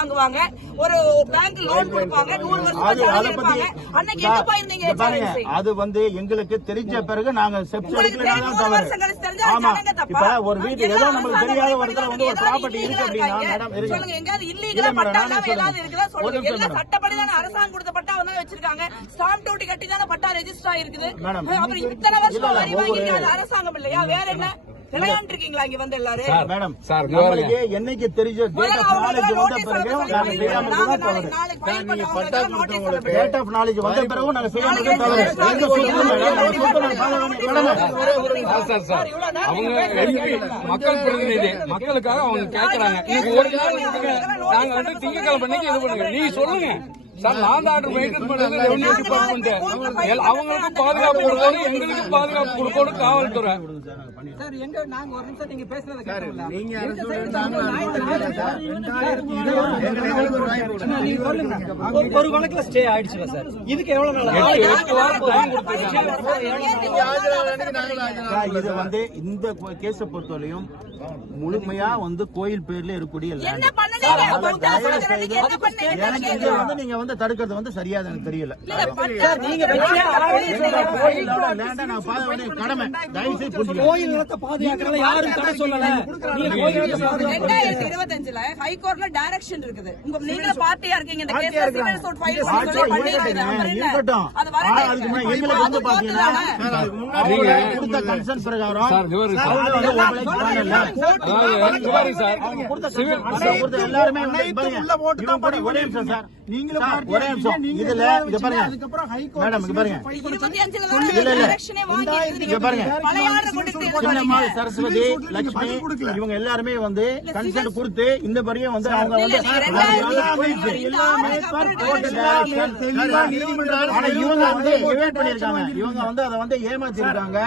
வாங்குவாங்க, ஒரு bank loan கொடுப்பாங்க, 100 வருஷம் இருப்பாங்க. அன்னைக்கு எங்கப்பா இருந்தீங்க? அது எங்களுக்கு தெரிஞ்ச பிறகு நாங்க ஸ்டெப்ஸ் எடுக்கலாம் தவறு. ஆமா, இப்ப ஒரு வீட்டு ஏதோ நமக்கு தெரியாத ஒரு இடத்துல ஒரு ப்ராப்பர்ட்டி இருக்கு அப்படின்னா மேடம் சொல்லுங்க, எங்கயாவது இல்லீகலா பட்டா ஏதாவது இருக்குதா சொல்லுங்க. எல்லாம் சட்டப்படிதான அரசாங்கம் கொடுத்த பட்டா வந்து வச்சிருக்காங்க. ஸ்டாம்ப் டியூட்டி கட்டி தான பட்டா ரெஜிஸ்டர் ஆயிருக்குது. அப்புறம் இத்தனை வருஷம் வரி வாங்கிட்டு அது அரசாங்கம் இல்லையா? வேற என்ன விளையாண்டு இருக்கீங்களா இங்க வந்து எல்லாரும்? மேடம் நம்மளுக்கு என்னைக்கு தெரிஞ்ச டேட் ஆஃப் நாலேஜ் வந்த பிறகு நாங்க செய்யாம தவறு. டேட் ஆஃப் நாலேஜ் வந்த பிறகு நாங்க செய்யாம தவறு. எங்க சொல்லுங்க மக்கள் பிரதிநிதி, மக்களுக்காக அவங்க கேட்கறாங்க. இன்னைக்கு ஒரு நாள் நாங்க வந்து திங்கக்கிழமை பண்ணி இது பண்ணுங்க. நீ சொல்லுங்க சார், நான் தான் ஆர்டர் மெயின்டைன் பண்றது ரெவன்யூ டிபார்ட்மெண்ட். அவங்களுக்கு பாதுகாப்பு கொடுக்கணும், எங்களுக்கு பாதுகாப்பு கொடுக்கணும் காவல்துறை. சார் எங்க நாங்க ஒரு நிமிஷம் நீங்க பேசுறத கேட்கல. நீங்க ஒரு வழக்குல ஸ்டே ஆயிடுச்சுல சார், இதுக்கு எவ்வளவு நாள்? 8 வாரம் டைம் கொடுத்துருக்காங்க. இது வந்து இந்த கேஸை பொறுத்தவரையும் முழுமையா வந்து கோயில் பேர்ல இருக்கக்கூடிய எனக்கு இது வந்து நீங்க வந்து தடுக்கிறது வந்து சரியா எனக்கு தெரியல. கடமை கோயில் நிலத்தை பாதுகாக்கிறத யாரும் தடை சொல்லல. 2025ல ஹைகோர்ட்ல டைரக்ஷன் இருக்குது. நீங்க பார்ட்டியா இருக்கீங்க இந்த கேஸ்ல சிவில் சூட் ஃபைல் பண்ணி இருக்கட்டும். எங்களுக்கு வந்து பாத்தீங்கன்னா கொடுத்த கன்சர்ன் பிரகாரம் எல்லாருமே ஒரே நிமிஷம் சார், நீங்களும் ஒரே நிமிஷம் இதுல இங்க பாருங்க மேடம், இங்க பாருங்க இங்க பாருங்க சின்னம்மாள், சரஸ்வதி, லட்சுமி இவங்க எல்லாருமே வந்து கன்சர்ன் கொடுத்து இந்த படியும் வந்து அவங்க வந்து ஆனா இவங்க வந்து இவங்க வந்து அதை வந்து ஏமாத்திருக்காங்க.